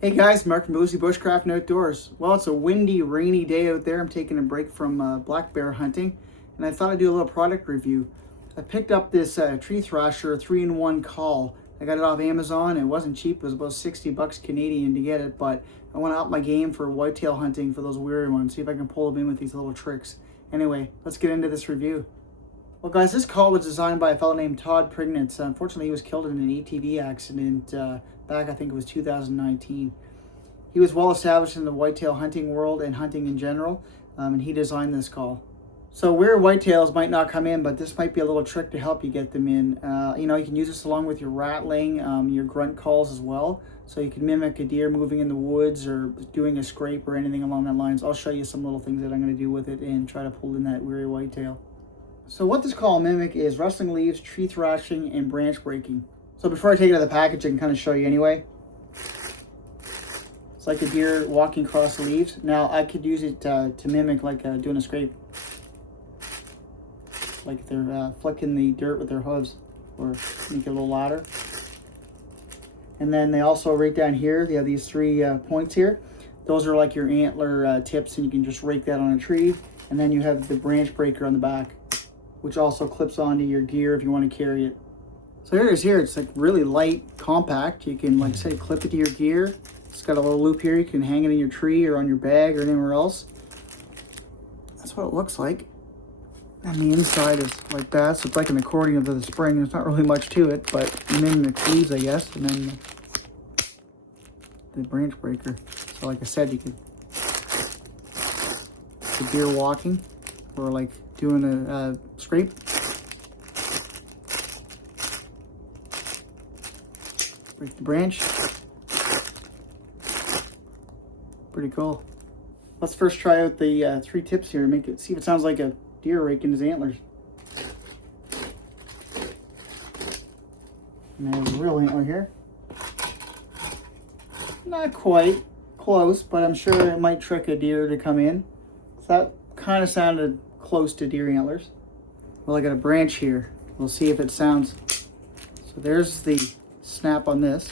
Hey guys, Mark from Boozy Bushcraft and Outdoors. Well, it's a windy, rainy day out there. I'm taking a break from black bear hunting, and I thought I'd do a little product review. I picked up this Tree Thrasher 3-in-1 call. I got it off Amazon. It wasn't cheap. It was about 60 bucks Canadian to get it, but I want to up my game for whitetail hunting for those weary ones. See if I can pull them in with these little tricks. Anyway, let's get into this review. Well, guys, this call was designed by a fellow named Todd Prignitz. Unfortunately, he was killed in an ATV accident back, I think it was 2019. He was well established in the whitetail hunting world and hunting in general, and he designed this call. So weird whitetails might not come in, but this might be a little trick to help you get them in. You can use this along with your rattling, your grunt calls as well. So you can mimic a deer moving in the woods or doing a scrape or anything along that lines. I'll show you some little things that I'm going to do with it and try to pull in that weary whitetail. So what this call will mimic is rustling leaves, tree thrashing, and branch breaking. So before I take it out of the package, I can kind of show you anyway. It's like a deer walking across the leaves. Now I could use it to mimic like doing a scrape. Like they're flicking the dirt with their hooves or make it a little louder. And then they also, right down here, they have these three points here. Those are like your antler tips, and you can just rake that on a tree. And then you have the branch breaker on the back, which also clips onto your gear if you want to carry it. So here it is here. It's like really light, compact. You can, like I say, clip it to your gear. It's got a little loop here. You can hang it in your tree or on your bag or anywhere else. That's what it looks like. And the inside is like that. So it's like an accordion of the spring. There's not really much to it, but then the leaves, I guess, and then the branch breaker. So like I said, you could the deer walking or like doing a scrape. Break the branch. Pretty cool. Let's first try out the three tips here. See if it sounds like a deer raking his antlers. And there's a real antler here. Not quite close, but I'm sure it might trick a deer to come in. So that kind of sounded close to deer antlers. Well, I got a branch here. We'll see if it sounds. So there's the snap on this.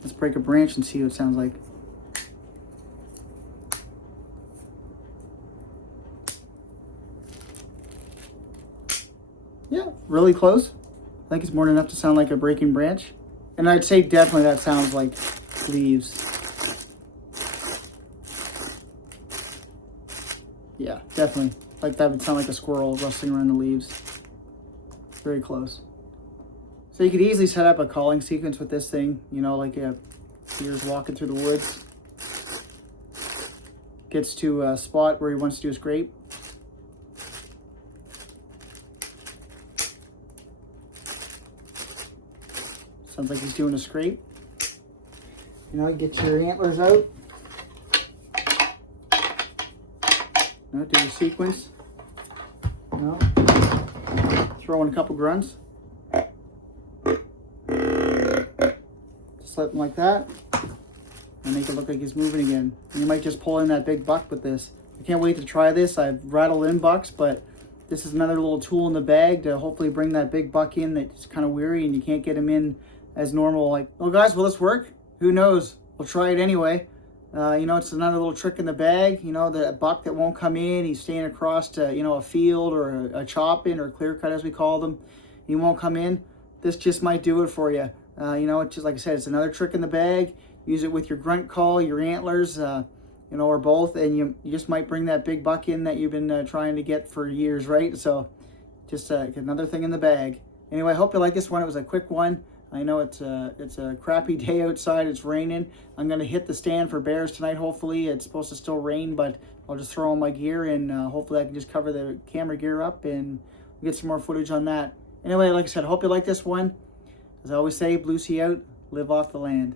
Let's break a branch and see what it sounds like. Yeah, really close. I think it's more than enough to sound like a breaking branch. And I'd say definitely that sounds like leaves. Yeah, definitely. Like that would sound like a squirrel rustling around the leaves. Very close. So you could easily set up a calling sequence with this thing, like a deer's walking through the woods. Gets to a spot where he wants to do a scrape. Sounds like he's doing a scrape. Get your antlers out. Do your sequence. Throw in a couple grunts. Just let them like that. And make it look like he's moving again. And you might just pull in that big buck with this. I can't wait to try this. I've rattled in bucks, but this is another little tool in the bag to hopefully bring that big buck in that's kind of weary and you can't get him in as normal. Like, oh guys, will this work? Who knows? We'll try it anyway. It's another little trick in the bag. The buck that won't come in, he's staying across to, a field or a chop-in or clear cut as we call them. He won't come in. This just might do it for you. It's just like I said, it's another trick in the bag. Use it with your grunt call, your antlers, or both, and you just might bring that big buck in that you've been trying to get for years, right? So just another thing in the bag. Anyway, I hope you like this one. It was a quick one. I know it's a crappy day outside. It's raining. I'm going to hit the stand for bears tonight, hopefully. It's supposed to still rain, but I'll just throw on my gear, and hopefully I can just cover the camera gear up and get some more footage on that. Anyway, like I said, I hope you like this one. As I always say, blue sea out, live off the land.